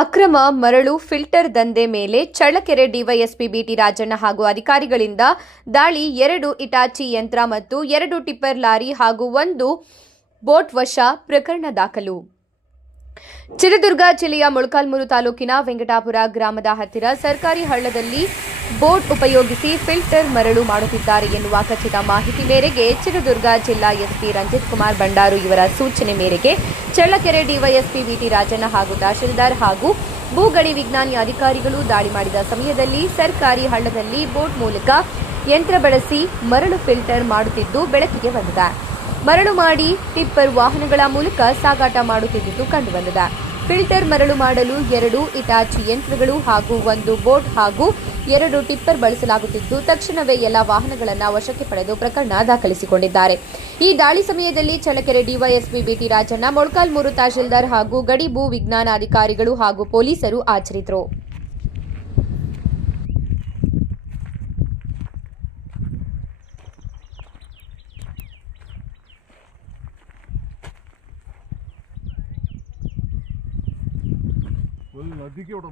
ಅಕ್ರಮ ಮರಳು, ಫಿಲ್ಟರ್ ದಂಧೆ ಮೇಲೆ ಚಳ್ಳಕೆರೆ ಡಿವೈಎಸ್ಪಿ ಬಿಟಿ ರಾಜಣ್ಣ ಹಾಗೂ ಅಧಿಕಾರಿಗಳಿಂದ ದಾಳಿ, ಎರಡು ಇಟಾಚಿ ಯಂತ್ರ ಮತ್ತು ಎರಡು ಟಿಪ್ಪರ್ ಲಾರಿ ಹಾಗೂ ಒಂದು ಬೋಟ್ ವಶ ಪ್ರಕರಣ ದಾಖಲು. ಚಿತ್ರದುರ್ಗ ಜಿಲ್ಲೆಯ ಮೊಳಕಾಲ್ಮೂರು ತಾಲೂಕಿನ ವೆಂಕಟಾಪುರ ಗ್ರಾಮದ ಹತ್ತಿರ ಸರ್ಕಾರಿ ಹಳ್ಳದಲ್ಲಿ ಬೋಟ್ ಉಪಯೋಗಿಸಿ ಫಿಲ್ಟರ್ ಮರಳು ಮಾಡುತ್ತಿದ್ದಾರೆ ಎನ್ನುವ ಖಚಿತ ಮಾಹಿತಿ ಮೇರೆಗೆ ಚಿತ್ರದುರ್ಗ ಜಿಲ್ಲಾ ಎಸ್ಪಿ ರಂಜಿತ್ ಕುಮಾರ್ ಬಂಡಾರು ಇವರ ಸೂಚನೆ ಮೇರೆಗೆ ಚಳ್ಳಕೆರೆ ಡಿವೈಎಸ್ಪಿ ವಿಟಿ ರಾಜಣ್ಣ ಹಾಗೂ ತಹಶೀಲ್ದಾರ್ ಹಾಗೂ ಭೂಗಡಿ ವಿಜ್ಞಾನಿ ಅಧಿಕಾರಿಗಳು ದಾಳಿ ಮಾಡಿದ ಸಮಯದಲ್ಲಿ ಸರ್ಕಾರಿ ಹಳ್ಳದಲ್ಲಿ ಬೋಟ್ ಮೂಲಕ ಯಂತ್ರ ಬಳಸಿ ಮರಳು ಫಿಲ್ಟರ್ ಮಾಡುತ್ತಿದ್ದು ಬೆಳಕಿಗೆ ಬಂದಿದೆ. ಮರಳು ಮಾಡಿ ಟಿಪ್ಪರ್ ವಾಹನಗಳ ಮೂಲಕ ಸಾಗಾಟ ಮಾಡುತ್ತಿದ್ದುದು ಕಂಡುಬಂದಿದೆ. ಫಿಲ್ಟರ್ ಮರಳು ಮಾಡಲು ಎರಡು ಇಟಾಚಿ ಯಂತ್ರಗಳು ಹಾಗೂ ಒಂದು ಬೋಟ್ ಹಾಗೂ ಎರಡು ಟಿಪ್ಪರ್ ಬಳಸಲಾಗುತ್ತಿದ್ದು, ತಕ್ಷಣವೇ ಎಲ್ಲ ವಾಹನಗಳನ್ನು ವಶಕ್ಕೆ ಪಡೆದು ಪ್ರಕರಣ ದಾಖಲಿಸಿಕೊಂಡಿದ್ದಾರೆ. ಈ ದಾಳಿ ಸಮಯದಲ್ಲಿ ಚಳ್ಳಕೆರೆ ಡಿವೈಎಸ್ಪಿ ಬಿಟಿ ರಾಜಣ್ಣ, ಮೊಳಕಾಲ್ಮೂರು ತಹಶೀಲ್ದಾರ್ ಹಾಗೂ ಗಡಿ ಭೂ ವಿಜ್ಞಾನ ಅಧಿಕಾರಿಗಳು ಹಾಗೂ ಪೊಲೀಸರು ಹಾಜರಿದ್ದರು ಒಳ್ಳೆ ಅದಿಕೆ ಹೊಡ